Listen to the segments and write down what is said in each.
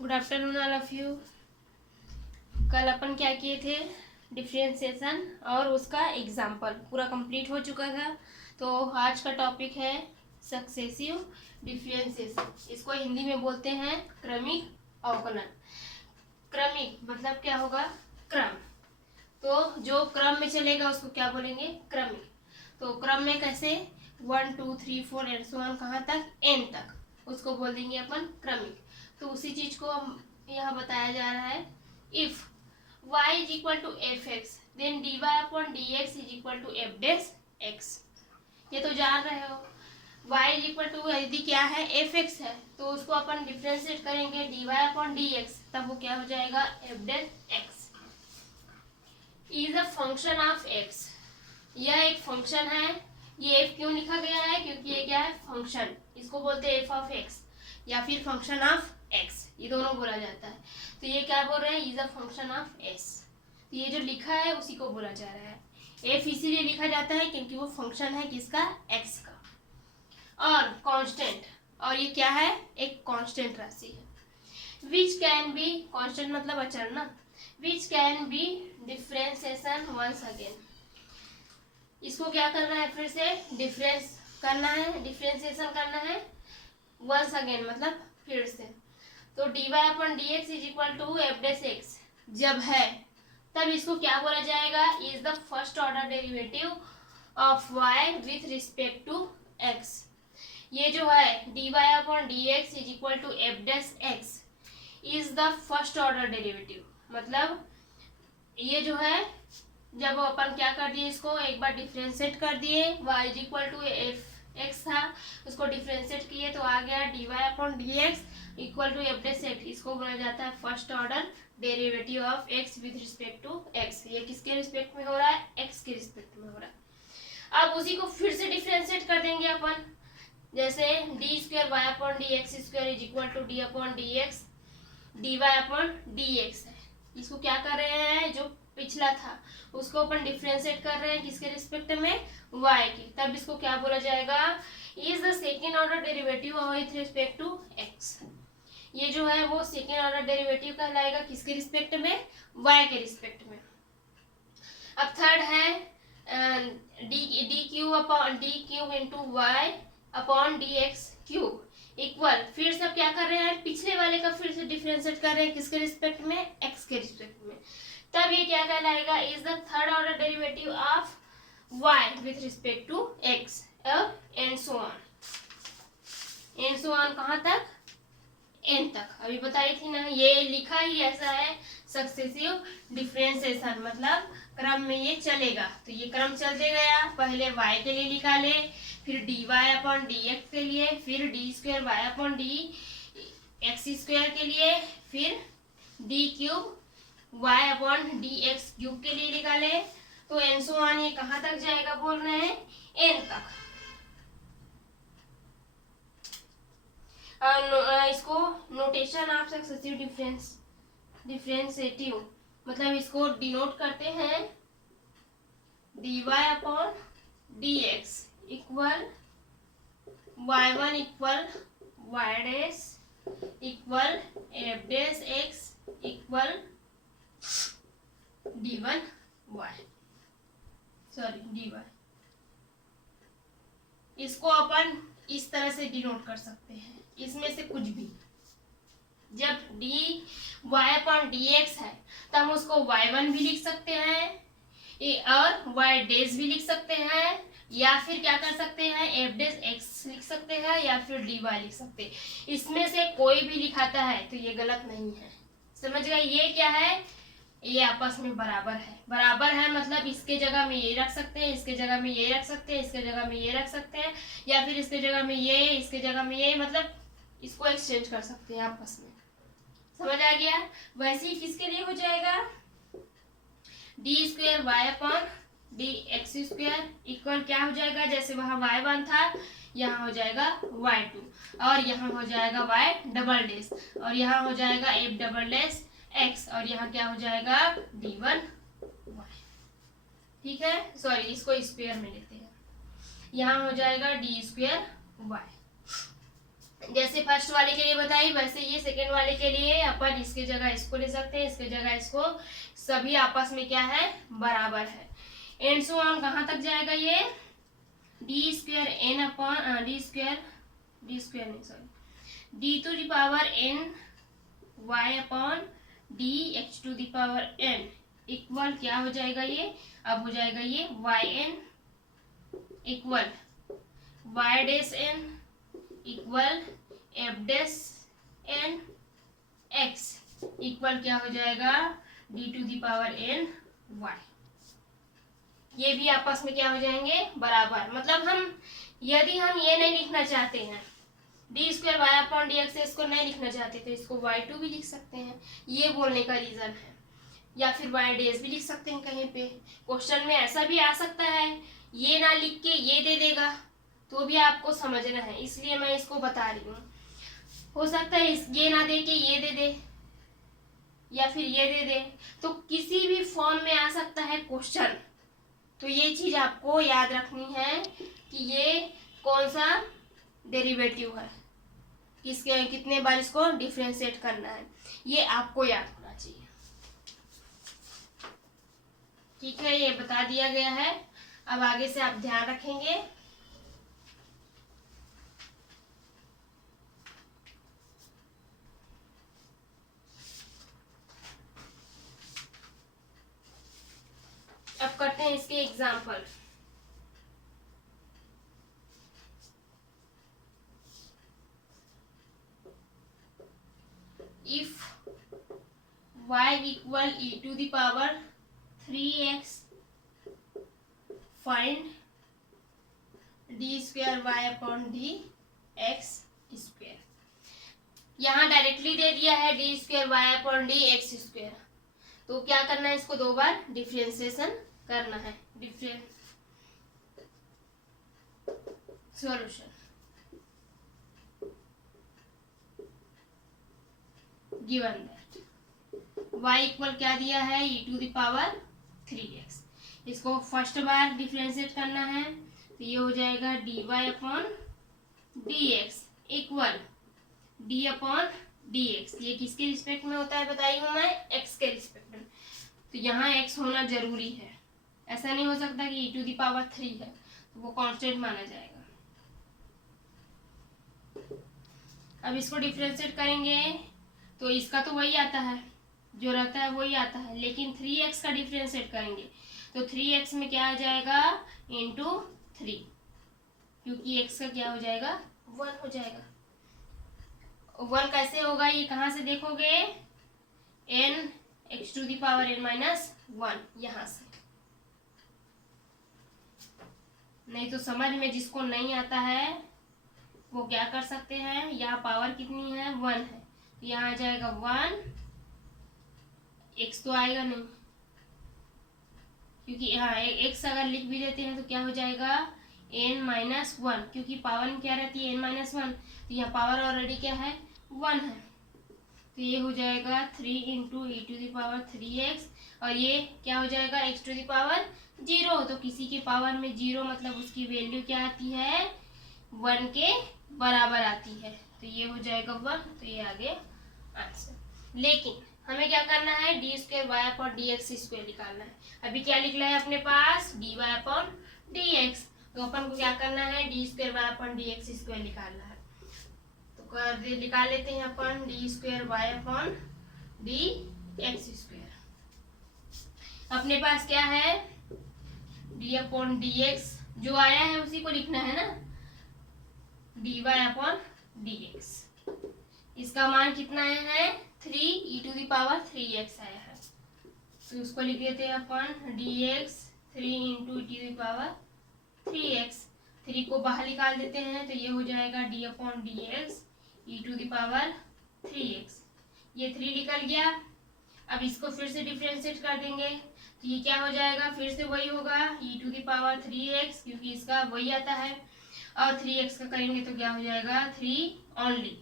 Good afternoon all of you. कल अपन क्या किए थे, डिफरेंशिएशन और उसका एग्जाम्पल पूरा कंप्लीट हो चुका था। तो आज का टॉपिक है सक्सेसिव डिफरेंशिएशन। इसको हिंदी में बोलते हैं क्रमिक अवकलन। क्रमिक मतलब क्या होगा, क्रम। तो जो क्रम में चलेगा उसको क्या बोलेंगे, क्रमिक। तो क्रम में कैसे 1 2 3 4 एंड सो ऑन, कहाँ तक, एन तक, उसको बोल देंगे अपन क्रमिक। तो उसी चीज को यहाँ बताया जा रहा है। If y is equal to f x then d y upon D x is equal to f dash x. ये तो जान रहे हो। y इज इक्वल टू यदि क्या है, एफ एक्स है, तो उसको अपन डिफ्रेंशिएट करेंगे d y upon D x, तब वो क्या हो जाएगा, f dash x is a function of x. यह एक फंक्शन है। ये एफ क्यों लिखा गया है, क्योंकि ये क्या है, फंक्शन। इसको बोलते हैं एफ ऑफ एक्स या फिर फंक्शन ऑफ एक्स, ये दोनों बोला जाता है। तो ये क्या बोल रहे हैं, is a function of S. तो ये जो लिखा है उसी को बोला जा रहा है। एफ इसीलिए लिखा जाता है क्योंकि वो फंक्शन है किसका, एक्स का। और कांस्टेंट, और ये क्या है, एक कांस्टेंट राशि है। विच कैन बी, कांस्टेंट मतलब अचर ना, which can be differentiation once again. इसको क्या करना है, फिर से डिफरेंस करना है, डिफरेंशिएशन करना है वंस अगेन मतलब फिर से। तो d y upon D x is equal to f dash x जब है, तब इसको क्या बोला जाएगा, is the first order derivative of y with respect to x। ये जो है d y upon D x is equal to f dash x is the first order derivative. मतलब ये जो है, जब अपन क्या कर दिए, इसको एक बार डिफ्रेंशिएट कर दिए, y is equal to f x था, उसको डिफ्रेंशिएट किए तो आ गया d y upon D x equal to f dash x. इसको बोला जाता है first order derivative of x with respect to x. ये किसके रिस्पेक्ट में हो रहा है, एक्स के रिस्पेक्ट में हो रहा है। अब उसी को फिर से डिफ्रेंशिएट कर देंगे अपन, जैसे d square Y upon D x square is equal to d upon D x d y upon D x है। इसको क्या कर रहे हैं, जो पिछला था उसको अपन डिफरेंशिएट कर रहे हैं किसके रिस्पेक्ट में, y के। तब इसको क्या बोला जाएगा, is the second order derivative with respect to x। ये जो है वो सेकेंड ऑर्डर डेरिवेटिव कहलाएगा किसके रिस्पेक्ट में, y के रिस्पेक्ट में। अब थर्ड है d cube upon d cube into y upon D x cube equal, फिर सब क्या कर रहे हैं, पिछले वाले का फिर से डिफरेंशिएट कर रहे हैं किसके रिस्पेक्ट में, x के रिस्पेक्ट में। तब ये क्या कहलाएगा, is the third order derivative of y with respect to x and so on. And so on कहाँ तक, n तक। अभी बताई थी ना, ये लिखा ही ऐसा है सक्सेसिव डिफरेंशिएशन, मतलब क्रम में ये चलेगा। तो ये क्रम चलते गया, पहले y के लिए निकाले, फिर d y upon D x के लिए, फिर d square Y upon D x square के लिए, फिर d cube y upon D x cube के लिए निकाले। तो एन सो ऑन ये कहाँ तक जाएगा बोल रहे हैं, n तक। इसको नोटेशन ऑफ सक्सेसिव डिफरेंशिएटिव मतलब इसको डिनोट करते हैं d y upon D x equal y one equal y dash equal f dash x equal d one y, sorry d y. इसको अपन इस तरह से डिनोट कर सकते हैं, इसमें से कुछ भी। जब d y upon D x है तब हम उसको वाई वन भी लिख सकते हैं और वाई डैश भी लिख सकते हैं, या फिर क्या कर सकते हैं, एफ डैश एक्स लिख सकते हैं, या फिर डी वाई लिख सकते हैं। इसमें से कोई भी लिखाता है तो ये गलत नहीं है, समझ गए। ये क्या है, ये आपस में बराबर है। बराबर है मतलब इसके जगह में ये रख सकते हैं, इसके जगह में ये रख सकते हैं, इसके जगह में ये रख सकते हैं, या फिर इसके जगह में ये, इसके जगह में ये, मतलब इसको एक्सचेंज कर सकते हैं आपस में। समझ आ गया। वैसे ही किसके लिए हो जाएगा, d square Y upon D x square equal क्या हो जाएगा, जैसे वहां वाई वन था यहाँ हो जाएगा वाई टू, और यहाँ हो जाएगा वाई डबल डैश, और यहाँ हो जाएगा एफ डबल डैश एक्स, और यहाँ क्या हो जाएगा डी वन वाई। ठीक है, सॉरी इसको स्क्वायर में लेते हैं, यहाँ हो जाएगा डी स्क्वायर वाई। जैसे फर्स्ट वाले के लिए बताई वैसे ये सेकेंड वाले के लिए अपन इसके जगह इसको ले सकते हैं, इसके जगह इसको, सभी आपस में क्या है, बराबर है। एंड सो ऑन कहाँ तक जाएगा ये, d square n upon d square नहीं sorry d to the power n y upon D x to the power n equal क्या हो जाएगा ये, अब हो जाएगा ये y n equal y dash n equal f dash n x equal क्या हो जाएगा d to the power n y. ये भी आपस में क्या हो जाएंगे, बराबर। मतलब यदि हम ये नहीं लिखना चाहते हैं d square Y upon D x, इसको नहीं लिखना चाहते तो इसको वाई टू भी लिख सकते हैं, ये बोलने का रीजन है। या फिर वाई डेज भी लिख सकते हैं, कहीं पे क्वेश्चन में ऐसा भी आ सकता है ये ना लिख के ये दे देगा, तो भी आपको समझना है, इसलिए मैं इसको बता रही हूँ। हो सकता है ये ना दे के ये दे दे या फिर ये दे दे, तो किसी भी फॉर्म में आ सकता है क्वेश्चन। तो ये चीज आपको याद रखनी है कि ये कौन सा डेरिवेटिव है, किसके कितने बार इसको डिफरेंशिएट करना है, ये आपको याद होना चाहिए। ठीक है, ये बता दिया गया है। अब आगे से आप ध्यान रखेंगे। अब करते हैं इसके example. If y equal e to the power 3x find d square Y upon D x square. यहाँ डायरेक्टली दे दिया है D square Y upon D x square, तो क्या करना है, इसको दो बार डिफरेंशिएशन करना है। Solution given that y equal क्या दिया है e to the power 3x, इसको फर्स्ट बार डिफरेंशिएट करना है, तो ये हो जाएगा dy upon dx equal d upon dx। ये किसके रिस्पेक्ट में होता है बताई हूँ मैं, x के रिस्पेक्ट में, तो यहाँ x होना जरूरी है। ऐसा नहीं हो सकता कि e टू द पावर 3 है तो वो कांस्टेंट माना जाएगा। अब इसको डिफरेंशिएट करेंगे तो इसका तो वही आता है, जो रहता है वही आता है, लेकिन 3x का डिफरेंशिएट करेंगे तो 3x में क्या आ जाएगा, इंटू 3, क्योंकि x का क्या हो जाएगा, 1 हो जाएगा। 1 कैसे होगा, ये कहाँ से देखोगे, n x to the power n minus 1, यहाँ से। नहीं तो समझ में जिसको नहीं आता है वो क्या कर सकते हैं, यहाँ पावर कितनी है, 1 है, तो यहाँ आ जाएगा 1, x तो आएगा नहीं, क्योंकि यहाँ x अगर लिख भी देते हैं तो क्या हो जाएगा, n माइनस 1, क्योंकि पावर में क्या रहती है, n माइनस 1, तो यहाँ पावर ऑलरेडी क्या है, 1 है, तो ये हो जाएगा 3 into e to the power 3x, और ये क्या हो जाएगा, x टू द पावर 0, तो किसी के पावर में 0 मतलब उसकी वैल्यू क्या आती है, 1 के बराबर आती है, तो ये हो जाएगा 1, तो ये आगे आंसर। लेकिन हमें क्या करना है, D square Y upon D x square निकालना है। अभी क्या लिखना है अपने पास, d y upon D x, तो अपन को क्या करना है, D square Y upon D x square निकालना है। तो निकाल लेते हैं अपन d square Y upon D x square. अपने पास क्या है, डी अपॉन डी एक्स जो आया है उसी को लिखना है ना, d y upon D x, इसका मान कितना आया है, 3 ई टू द पावर 3x आया है, तो उसको लिख देते हैं अपन d x 3 into e to the power 3x। 3 को बाहर निकाल देते हैं तो ये हो जाएगा d upon D x e to the power 3x, ये 3 निकल गया। अब इसको फिर से डिफरेंशिएट कर देंगे तो ये क्या हो जाएगा, फिर से वही होगा e to the power 3x, क्योंकि इसका वही आता है, और 3x का करेंगे तो क्या हो जाएगा, 3 ओनली,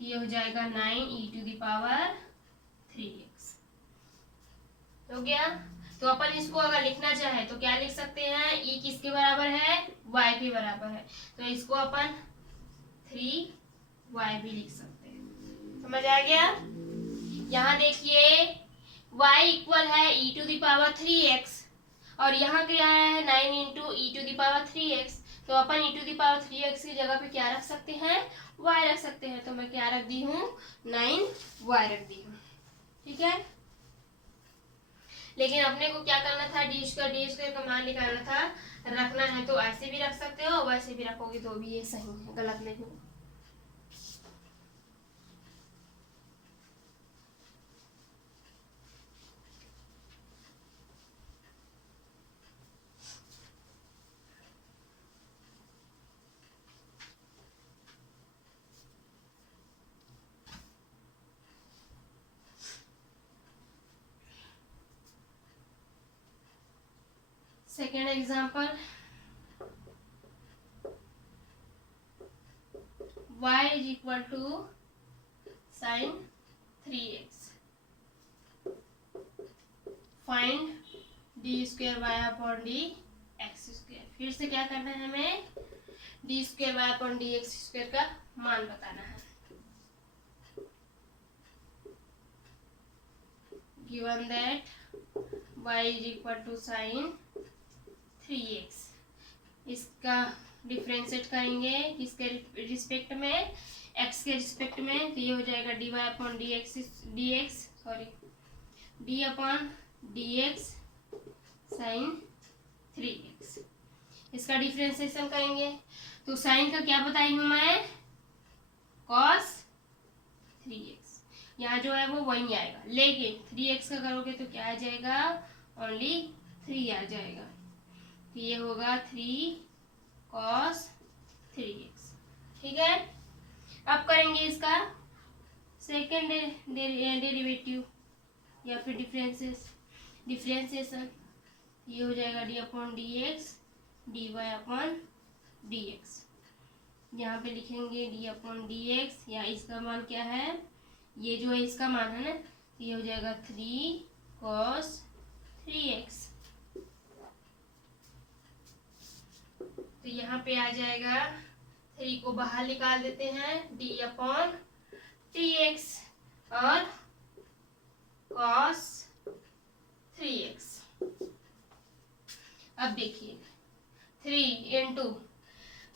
ये हो जाएगा 9 ई टू द पावर 3x। हो गया। तो अपन इसको अगर लिखना चाहे तो क्या लिख सकते हैं, e किसके बराबर है, y के बराबर है, तो इसको अपन 3 y भी लिख सकते हैं। समझ आ गया? यहाँ देखिए y इक्वल है e⁻3x और यहाँ क्या है 9 इंटू e⁻3x। तो अपन e⁻3x की जगह पे क्या रख सकते हैं, y रख सकते हैं। तो मैं क्या रख दी हूँ, 9y रख दी हूँ। ठीक है, लेकिन अपने को क्या करना था, डी स्क्वायर का मान निकालना था। रखना है तो ऐसे भी रख सकते हो, वैसे भी रखोगे तो भी ये सही है, गलत नहीं होगा। Second example, y is equal to sin 3x। Find d square Y upon D x square. फिर से क्या करना है हमें, d square Y upon D x square का मान बताना है। Given that y is equal to sin 3x, इसका डिफ्रेंशिएट करेंगे किसके रिस्पेक्ट में, x के रिस्पेक्ट में। तो ये हो जाएगा d y upon D x sorry d upon D x sine 3x। इसका डिफ्रेंशिएशन करेंगे तो साइन का क्या बताई हूँ मैं, cos 3x। यहाँ जो है वो वही आएगा, लेकिन 3x का करोगे तो क्या आ जाएगा, ओनली 3 आ जाएगा। तो ये होगा 3 cos 3x। ठीक है, अब करेंगे इसका सेकेंड डेरिवेटिव या फिर डिफ्रेंशिएशन। ये हो जाएगा d upon D x d y upon D x. यहाँ पे लिखेंगे डी अपॉन डी एक्स, या इसका मान क्या है, ये जो है इसका मान है ना, तो ये हो जाएगा 3 cos 3x। तो यहाँ पे आ जाएगा, 3 को बाहर निकाल देते हैं, डी अपॉन टी एक्स और cos 3x। अब देखिए 3 इंटू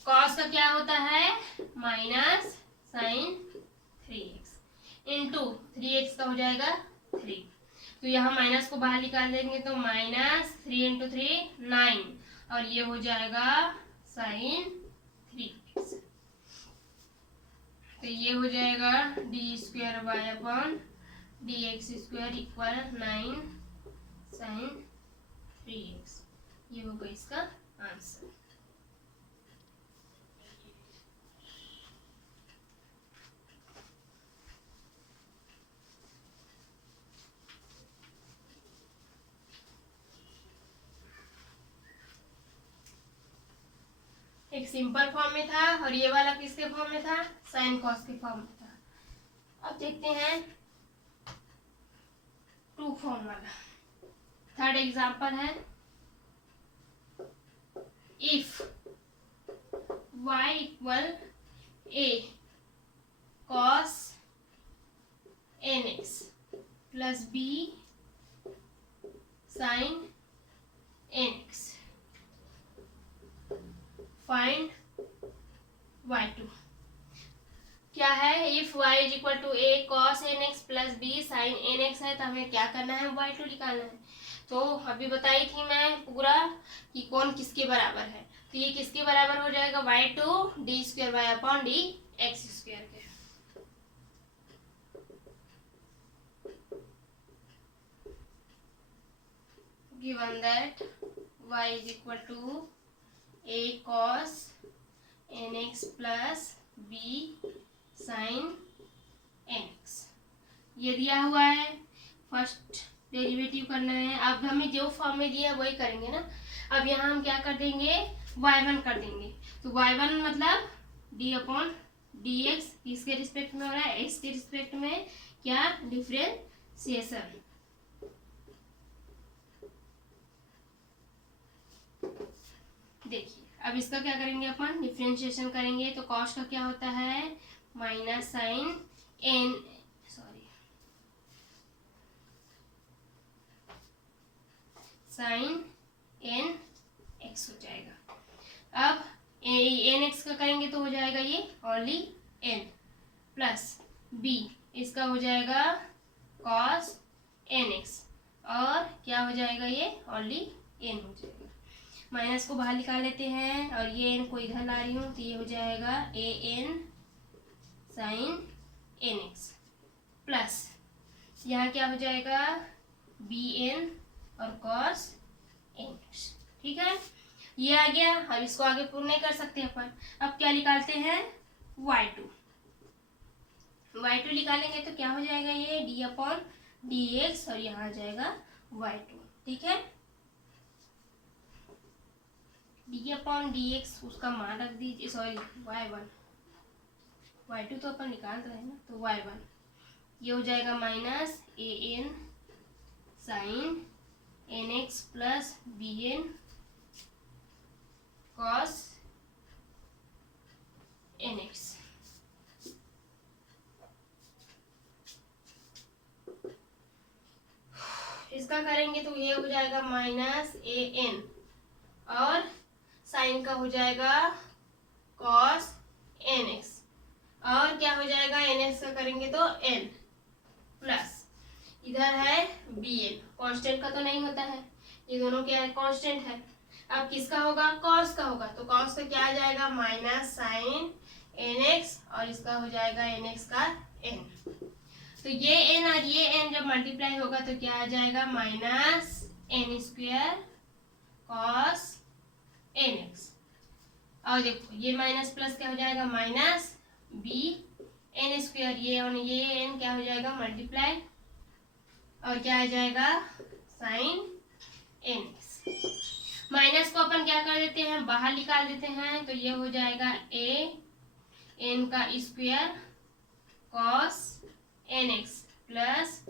कॉस का क्या होता है, minus sign 3x into 3x का हो जाएगा 3। तो यहाँ माइनस को बाहर निकाल देंगे तो माइनस 3 इंटू 3 9 और ये हो जाएगा साइन 3x। तो ये हो जाएगा d square Y upon D x square equal 9 sine 3x। ये होगा इसका आंसर। एक सिंपल फॉर्म में था और ये वाला किसके फॉर्म में था, साइन कॉस के फॉर्म में था। अब देखते हैं टू फॉर्म वाला। थर्ड एग्जांपल है, if y equal a cos nx plus b sin nx, find y2। क्या है, if y is equal to a cos nx plus b sin nx है, तो हमें क्या करना है, y2 निकालना है। तो अभी बताई थी मैं पूरा कि कौन किसके बराबर है। तो ये किसके बराबर हो जाएगा, y2 d square Y upon D x square के। Given that y is equal to a cos nx plus b sin nx, ये दिया हुआ है। फर्स्ट डेरिवेटिव करना है। अब हमें जो फॉर्म में दिया वही करेंगे ना। अब यहाँ हम क्या कर देंगे, y1 कर देंगे। तो y1 मतलब d अपॉन डी एक्स, किसके रिस्पेक्ट में हो रहा है, x के रिस्पेक्ट में, क्या, डिफरेंशिएशन। देखिए अब इसका क्या करेंगे, अपन डिफरेंशिएशन करेंगे। तो कॉस का क्या होता है, minus sine n sine n x हो जाएगा। अब एन एक्स का करेंगे तो हो जाएगा ये ओनली एन प्लस बी, इसका हो जाएगा कॉस एन एक्स, और क्या हो जाएगा ये ओनली एन हो जाएगा। माइनस को बाहर निकाल लेते हैं और ये एन को इधर ला रही हूँ तो ये हो जाएगा a n sine n x plus यहाँ क्या हो जाएगा बी एन और कॉस एन एक्स। ठीक है, ये आ गया। अब इसको आगे पूर्ण नहीं कर सकते अपन। अब क्या निकालते हैं y2 निकालेंगे तो क्या हो जाएगा ये डी अपॉन डी एक्स और यहाँ आ जाएगा y2। ठीक है, डी अपॉन डी एक्स उसका मान रख दीजिए, सॉरी y1, y2 तो अपन निकाल रहे हैं ना, तो y1 ये हो जाएगा minus a n sine n x plus b n cos n x. इसका करेंगे तो ये हो जाएगा माइनस ए एन और साइन का हो जाएगा कॉस एन एक्स, और क्या हो जाएगा एन एक्स का करेंगे तो एन प्लस इधर है बी एन, कॉन्स्टेंट का तो नहीं होता है, ये दोनों क्या है कांस्टेंट है। अब किसका होगा कॉस का होगा, तो कॉस का क्या आ जाएगा माइनस साइन एन एक्स और इसका हो जाएगा एन एक्स का एन। तो ये एन और ये एन जब मल्टीप्लाई होगा तो क्या आ जाएगा minus n square cos n x, और देखो ये माइनस प्लस क्या हो जाएगा माइनस बी एन स्क्वायर, ये और ये एन क्या हो जाएगा मल्टीप्लाई और क्या आ जाएगा साइन एन एक्स। माइनस को अपन क्या कर देते हैं बाहर निकाल देते हैं, तो ये हो जाएगा ए एन का square cos n x plus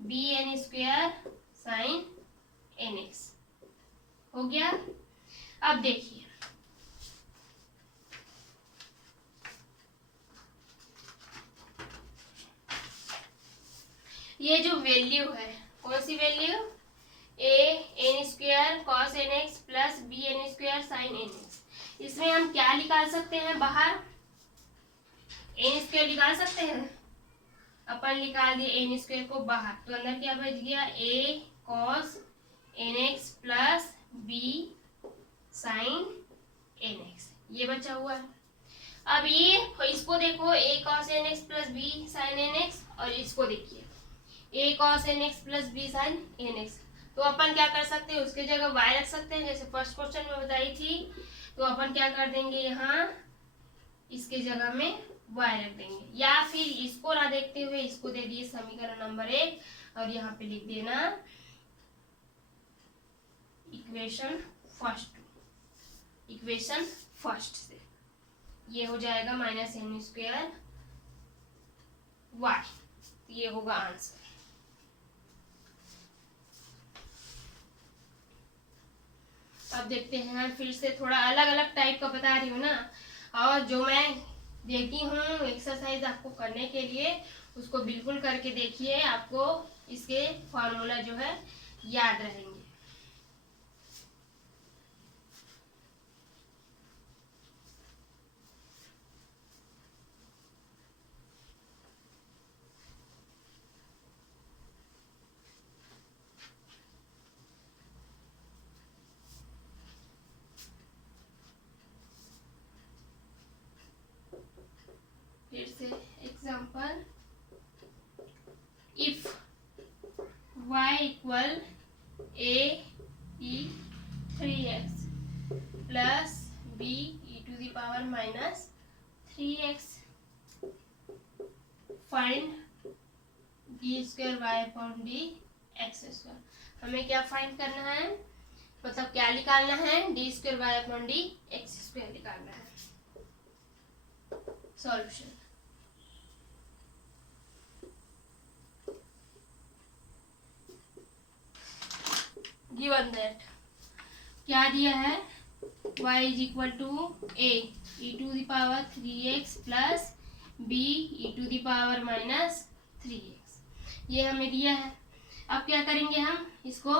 b n square sine n x हो गया। अब देखिए ये जो वैल्यू है कौन सी value a n square cos n x plus b n square sine n x, इसमें हम क्या निकाल सकते हैं बाहर एन स्क्वायर निकाल सकते हैं, अपन निकाल दिए एन स्क्वायर को बाहर, तो अंदर क्या बच गया a cos n x plus b sine n x, ये बचा हुआ है। अब ये इसको देखो a cos n x plus b sine n x, और इसको देखिए a cos n x plus b sine n x, तो अपन क्या कर सकते हैं उसके जगह y रख सकते हैं, जैसे फर्स्ट क्वेश्चन में बताई थी। तो अपन क्या कर देंगे यहाँ इसके जगह में y रख देंगे, या फिर इसको ना देखते हुए इसको दे दिए समीकरण नंबर 1 और यहाँ पे लिख देना इक्वेशन फर्स्ट से ये हो जाएगा माइनस एन स्क्वायर वाई, ये होगा आंसर। अब देखते हैं फिर से थोड़ा अलग अलग टाइप का बता रही हूँ ना, और जो मैं देती हूँ एक्सरसाइज आपको करने के लिए उसको बिल्कुल करके देखिए, आपको इसके फॉर्मूला जो है याद रहेंगे। फिर से example, if y equal a e 3x plus b e to the power minus 3x, find d square y upon d x square. हमें क्या फाइंड करना है, मतलब क्या निकालना है d square y upon d x square निकालना है। सॉल्यूशन गिवन दैट क्या दिया है y is equal to a e to the power 3x plus b e to the power minus 3x, ये हमें दिया है। अब क्या करेंगे, हम इसको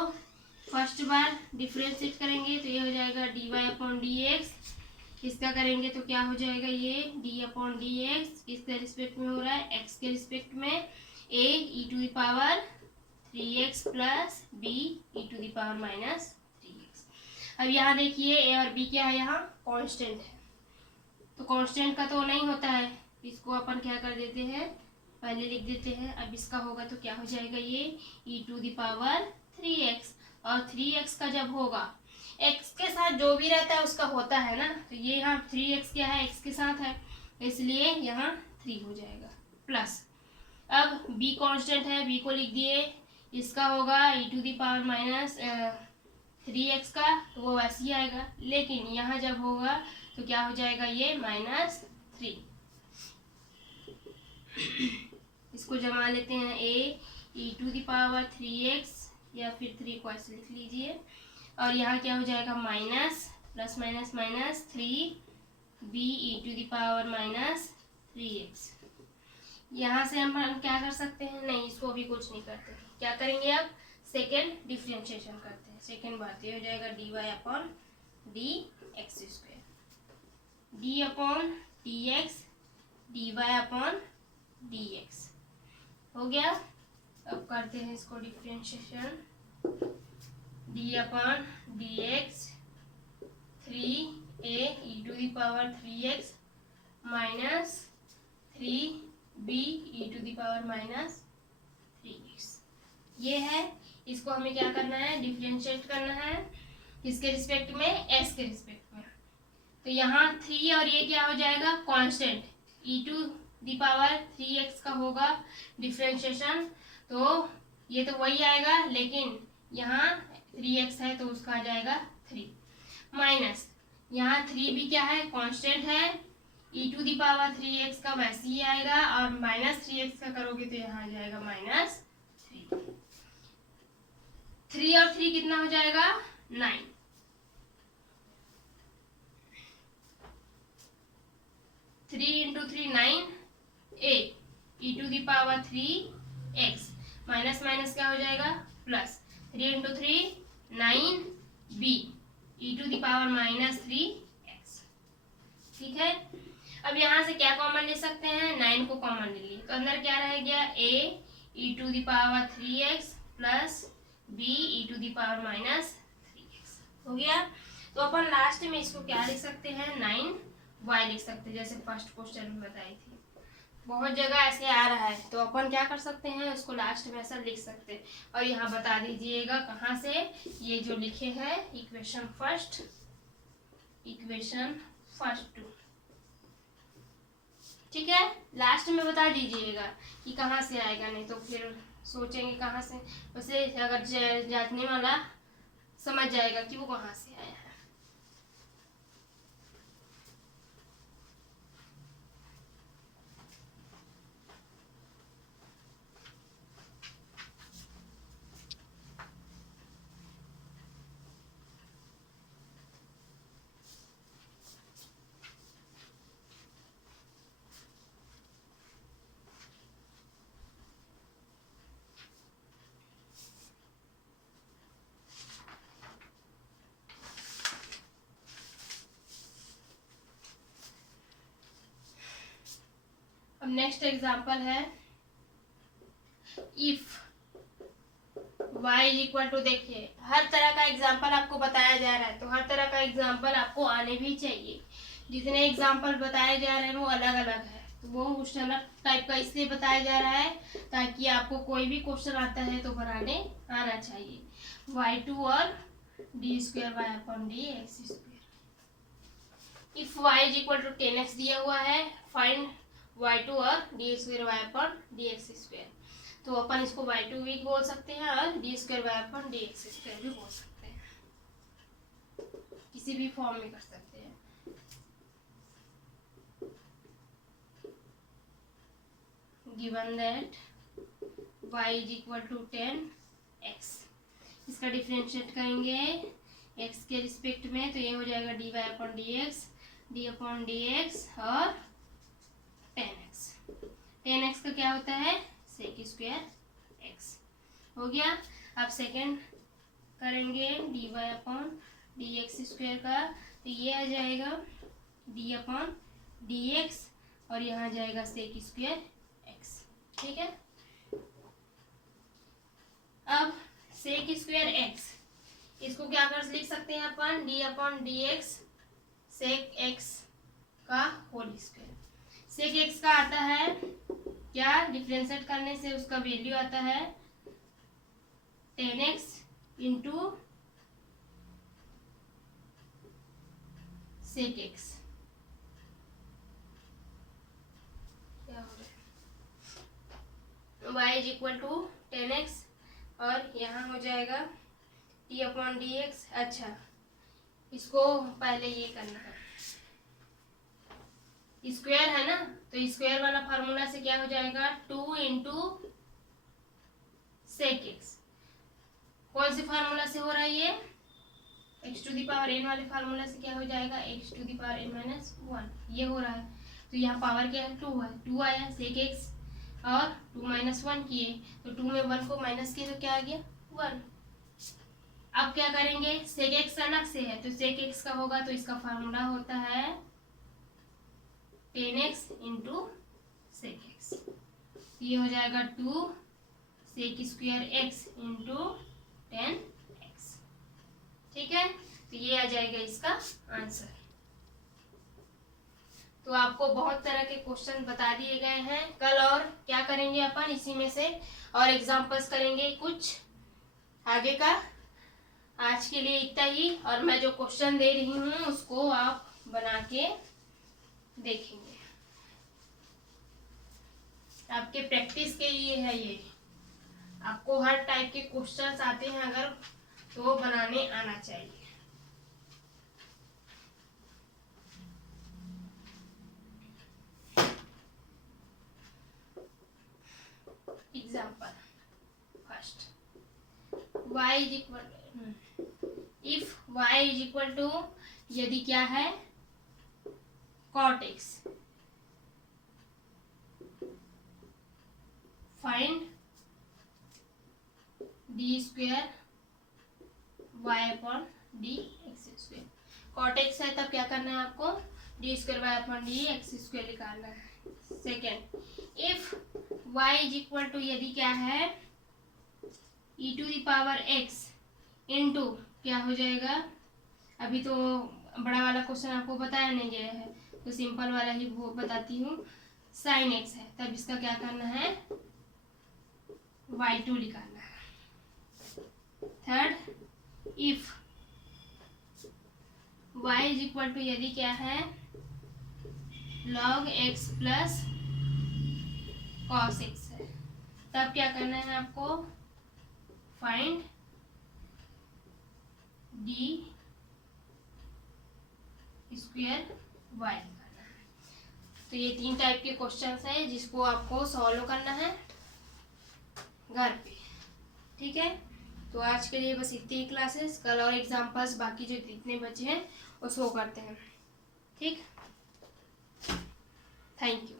फर्स्ट बार डिफ्रेंशिएट करेंगे तो ये हो जाएगा dy अपॉन डी एक्स। इसका करेंगे तो क्या हो जाएगा, ये d अपॉन डी एक्स किसके रिस्पेक्ट में हो रहा है, x के रिस्पेक्ट में, a e to the power 3x plus b e to the power minus 3x। अब यहाँ देखिए a और b क्या है, यहाँ कांस्टेंट है, तो कांस्टेंट का तो नहीं होता है, इसको अपन क्या कर देते हैं, पहले लिख देते हैं। अब इसका होगा तो क्या हो जाएगा, ये ई टू द पावर 3x, और 3x का जब होगा x के साथ जो भी रहता है उसका होता है ना, तो ये यहाँ 3x क्या है, x के साथ है, इसलिए यहाँ 3 हो जाएगा प्लस। अब b कांस्टेंट है, b को लिख दिए, इसका होगा e to the power minus 3x का, तो वो वैसे ही आएगा, लेकिन यहाँ जब होगा तो क्या हो जाएगा, ये -3। इसको जमा लेते हैं, a e to the power 3x, या फिर 3 को ऐसे लिख लीजिए, और यहाँ क्या हो जाएगा, minus plus minus minus 3 b e to the power minus 3x। यहाँ से हम क्या कर सकते हैं, नहीं इसको भी कुछ नहीं करते, क्या करेंगे, अब सेकेंड डिफ्रेंशिएशन करते हैं। सेकेंड बात ये हो जाएगा dy upon D x square, d upon D x dy upon D x हो गया। अब करते हैं इसको differentiation, d upon D x 3a e to the power 3x माइनस 3b e to the power minus 3x, ये है। इसको हमें क्या करना है, डिफ्रेंशिएट करना है, किसके रिस्पेक्ट में, s के रिस्पेक्ट में। तो यहाँ 3 और ये क्या हो जाएगा, constant, e to the power 3x का होगा डिफ्रेंशिएशन, तो ये तो वही आएगा, लेकिन यहाँ 3x है तो उसका आ जाएगा 3, माइनस यहाँ 3 भी क्या है, कांस्टेंट है, ई टू द पावर 3x का वैसे ही आएगा, और माइनस 3x का करोगे तो यहाँ आ जाएगा -3। 3 और 3 कितना हो जाएगा, 9। 3 into 3 9, a e to the power 3x minus माइनस क्या हो जाएगा, plus 3 into 3 9 b e to the power minus 3x, ठीक है। अब यहाँ से क्या कॉमन ले सकते हैं, 9 को कॉमन ले लिए, तो अंदर क्या रह गया, a e to the power 3x plus b e to the power minus 3x हो गया। तो अपन लास्ट में इसको क्या लिख सकते हैं, 9y लिख सकते हैं, जैसे फर्स्ट क्वेश्चन में बताई थी। बहुत जगह ऐसे आ रहा है, तो अपन क्या कर सकते हैं, उसको लास्ट में ऐसा लिख सकते हैं, और यहाँ बता दीजिएगा कहाँ से, ये जो लिखे हैं इक्वेशन फर्स्ट, इक्वेशन फर्स्ट 2, ठीक है, लास्ट में बता दीजिएगा कि कहाँ से आएगा, नहीं तो फिर सोचेंगे कहाँ से, वैसे अगर जांचने वाला समझ जाएगा कि वो कहाँ से आया है। अब नेक्स्ट एग्जांपल है, इफ y इक्वल टू, देखिए हर तरह का एग्जांपल आपको बताया जा रहा है, तो हर तरह का एग्जांपल आपको आने भी चाहिए। जितने एग्जांपल बताए जा रहे हैं वो अलग अलग है, तो वो कुछ अलग टाइप का इसलिए बताया जा रहा है ताकि आपको कोई भी क्वेश्चन आता है तो बनाने आना चाहिए। y2 और d square Y upon D x square. If y is equal to 10x दिया हुआ है, फाइंड y2 और d square Y upon D x square. तो अपन इसको y2 भी बोल सकते हैं और d square Y upon D x square भी बोल सकते हैं, किसी भी फॉर्म में कर सकते हैं। Given that y is equal to 10x, इसका डिफरेंशिएट करेंगे x के रिस्पेक्ट में, तो ये हो जाएगा dy upon D x, D upon D x और 10x। 10x का क्या होता है सेक स्क्वायर x हो गया। अब सेकेंड करेंगे dy upon D x square का, तो ये आ जाएगा d अपॉन डी एक्स और यहाँ आ जाएगा सेक स्क्वायर x। ठीक है, अब सेक स्क्वायर x इसको क्या कर लिख सकते हैं अपन d upon D x sec x का होल स्क्वायर। सेक x का आता है क्या, डिफरेंशिएट करने से उसका वैल्यू आता है 10x इंटू सेक x। क्या हो रहा है y is equal to 10x और यहाँ हो जाएगा टी अपॉन डी एक्स। अच्छा, इसको पहले ये करना है, स्क्वायर है ना, तो स्क्वायर वाला फार्मूला से क्या हो जाएगा 2 इंटू सेक एक्स। कौन से फार्मूला से हो रहा है ये, x to the power n वाले फार्मूला से क्या हो जाएगा x to the power n minus 1 ये हो रहा है। तो यहाँ पावर क्या है 2 है, 2 आया सेक एक्स और 2 माइनस 1 किए, तो 2 में 1 को माइनस किए तो क्या आ गया 1। अब क्या करेंगे, सेक एक्स अलग से है तो सेक एक्स का होगा तो इसका फार्मूला होता है 10x इंटू सेक एक्स। ये हो जाएगा 2 sec square x into 10x। ठीक है, तो ये आ जाएगा इसका आंसर। तो आपको बहुत तरह के क्वेश्चन बता दिए गए हैं। कल और क्या करेंगे अपन इसी में से और एग्जांपल्स करेंगे कुछ आगे का। आज के लिए इतना ही, और मैं जो क्वेश्चन दे रही हूँ उसको आप बना के देखेंगे, आपके प्रैक्टिस के लिए है ये। आपको हर टाइप के क्वेश्चंस आते हैं अगर तो बनाने आना चाहिए। Example first, y is equal if y is equal to, यदि क्या है cot x, find d square y upon D x square. cot x है तब क्या करना है आपको d square y upon D x square निकालना है। Second, if y is equal to, यदि क्या है e to the power x into क्या हो जाएगा, अभी तो बड़ा वाला क्वेश्चन आपको बताया नहीं गया है तो सिंपल वाला ही वो बताती हूँ। साइन x है तब इसका क्या करना है y2 निकालना है। Third, if y is equal to, यदि क्या है log x plus cos x है तब क्या करना है आपको फाइंड डी स्क्वायर y निकालना है। तो ये 3 टाइप के क्वेश्चंस हैं जिसको आपको सॉल्व करना है घर पे। ठीक है, तो आज के लिए बस इतनी ही क्लासेस। कल और एग्जाम्पल्स बाकी जो जितने बचे हैं उसको करते हैं। ठीक, थैंक यू।